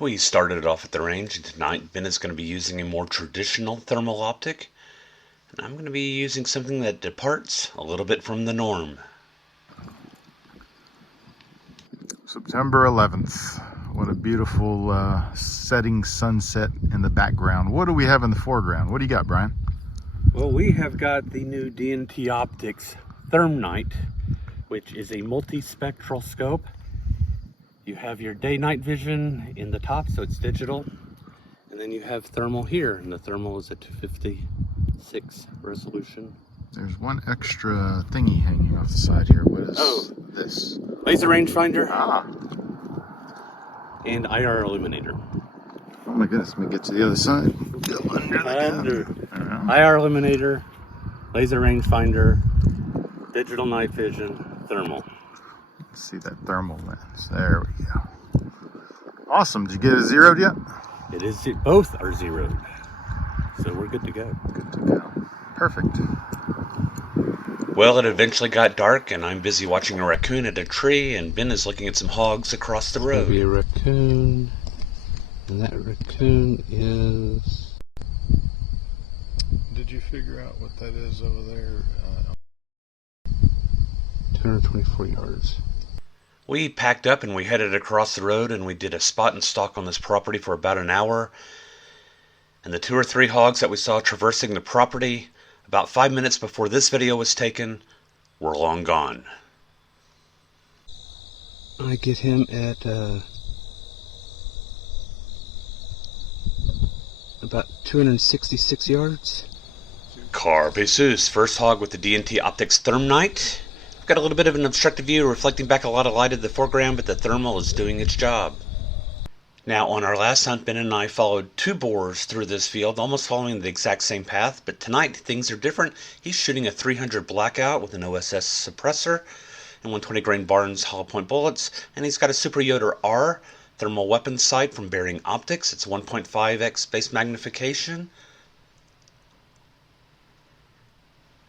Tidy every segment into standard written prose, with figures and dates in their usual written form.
We started it off at the range, and tonight Ben is going to be using a more traditional thermal optic, and I'm going to be using something that departs a little bit from the norm. September 11th. What a beautiful setting sunset in the background. What do we have in the foreground? What do you got, Brian? Well, we have got the new DNT Optics ThermNight, which is a multi-spectral scope. You have your day-night vision in the top, so it's digital. And then you have thermal here, and the thermal is at 256 resolution. There's one extra thingy hanging off the side here. What is this? Laser rangefinder. Ah. And IR illuminator. Oh my goodness, let me get to the other side. Go under. IR illuminator, laser rangefinder, digital night vision, thermal. Let's see that thermal lens. There we go. Awesome. Did you get it zeroed yet? It is. Both are zeroed, so we're good to go. Good to go. Perfect. Well, it eventually got dark, and I'm busy watching a raccoon at a tree, and Ben is looking at some hogs across the road. Be a raccoon, and that raccoon is... Did you figure out what that is over there? 224 yards. We packed up and we headed across the road, and we did a spot and stalk on this property for about an hour. And the 2 or 3 hogs that we saw traversing the property about 5 minutes before this video was taken were long gone. I get him at about 266 yards. Carpe Sus, first hog with the DNT Optics ThermNight. We've got a little bit of an obstructed view, reflecting back a lot of light at the foreground, but the thermal is doing its job. Now, on our last hunt, Ben and I followed 2 boars through this field, almost following the exact same path, but tonight things are different. He's shooting a 300 Blackout with an OSS suppressor and 120 grain Barnes hollow point bullets, and he's got a Super Yoter-R thermal weapon sight from Bering Optics. It's 1.5x base magnification.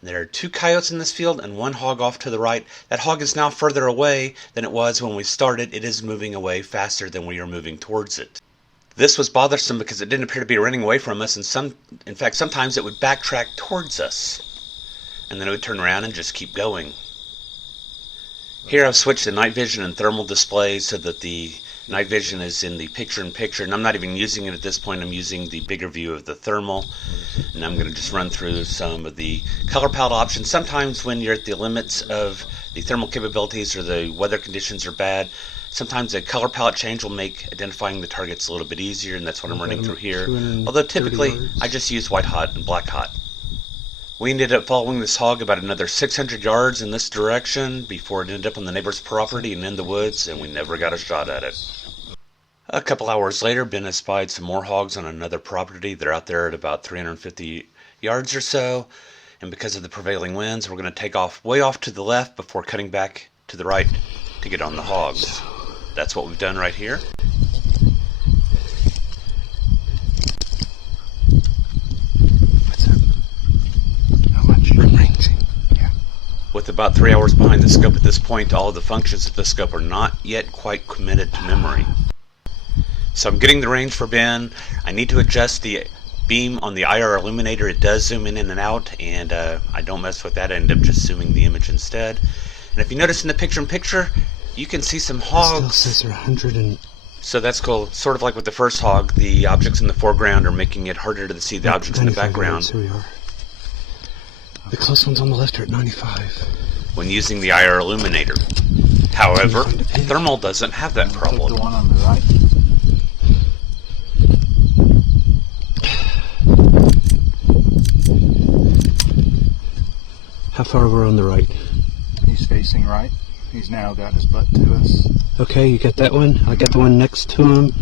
There are 2 coyotes in this field and 1 hog off to the right. That hog is now further away than it was when we started. It is moving away faster than we are moving towards it. This was bothersome because it didn't appear to be running away from us, and in fact, sometimes it would backtrack towards us, and then it would turn around and just keep going. Here I've switched the night vision and thermal displays so that the night vision is in the picture-in-picture, and I'm not even using it at this point. I'm using the bigger view of the thermal, and I'm going to just run through some of the color palette options. Sometimes when you're at the limits of the thermal capabilities or the weather conditions are bad, sometimes a color palette change will make identifying the targets a little bit easier, and that's what I'm running through here. Although typically I just use white hot and black hot. We ended up following this hog about another 600 yards in this direction before it ended up on the neighbor's property and in the woods, and we never got a shot at it. A couple hours later, Ben has spied some more hogs on another property. They're out there at about 350 yards or so, and because of the prevailing winds, we're going to take off way off to the left before cutting back to the right to get on the hogs. That's what we've done right here. With about 3 hours behind the scope at this point, all of the functions of the scope are not yet quite committed to memory. So I'm getting the range for Ben. I need to adjust the beam on the IR illuminator. It does zoom in and out, and I don't mess with that. I end up just zooming the image instead. And if you notice in the picture-in-picture, you can see some hogs. It still says 100 and... So that's cool. Sort of like with the first hog, the objects in the foreground are making it harder to see the objects in the background. Here we are. The close ones on the left are at 95. When using the IR illuminator. However, thermal doesn't have that problem. The one on the right. How far we're on the right? He's facing right. He's now got his butt to us. Okay, you got that one? I got the one next to him.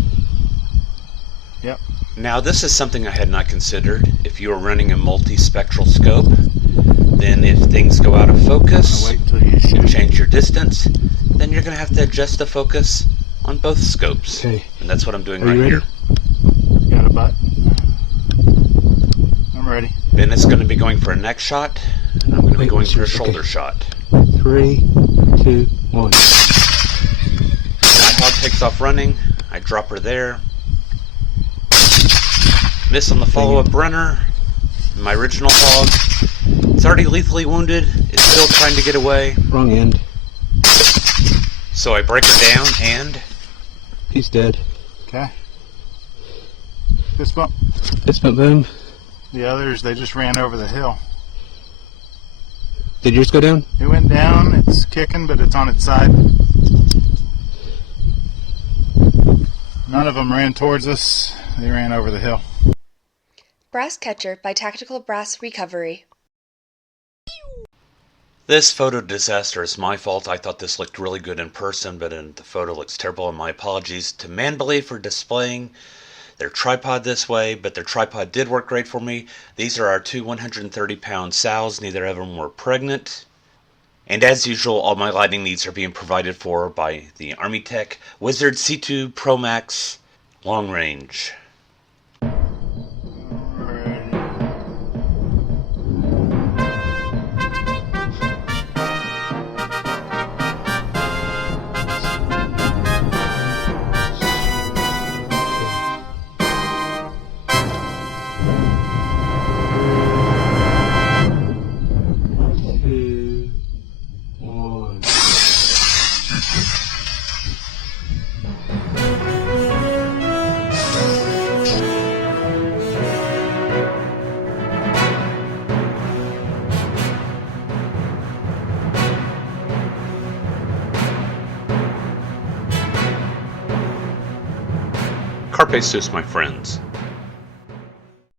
Yep. Now this is something I had not considered. If you are running a multi-spectral scope, then if things go out of focus, Wait until you shoot. and change your distance, then you're going to have to adjust the focus on both scopes. Okay. And that's what I'm doing Are right you ready? here. Got a butt. I'm ready. Ben is going to be going for a neck shot, and I'm going to be going for a shoulder shot. 3, 2, 1. My hog takes off running. I drop her there. Miss on the follow-up Brenner. My original hog. It's already lethally wounded. It's still trying to get away. Wrong end. So I break her down and... He's dead. Okay. Fist bump. Fist bump, boom. The others, they just ran over the hill. Did yours go down? It went down. It's kicking, but it's on its side. None of them ran towards us. They ran over the hill. Brass Catcher by Tactical Brass Recovery. This photo disaster is my fault. I thought this looked really good in person, but in the photo it looks terrible, and my apologies to Manbelieve for displaying their tripod this way, but their tripod did work great for me. These are our two 130-pound sows. Neither of them were pregnant. And as usual, all my lighting needs are being provided for by the Army Tech Wizard C2 Pro Max Long Range. Carpe sus, my friends.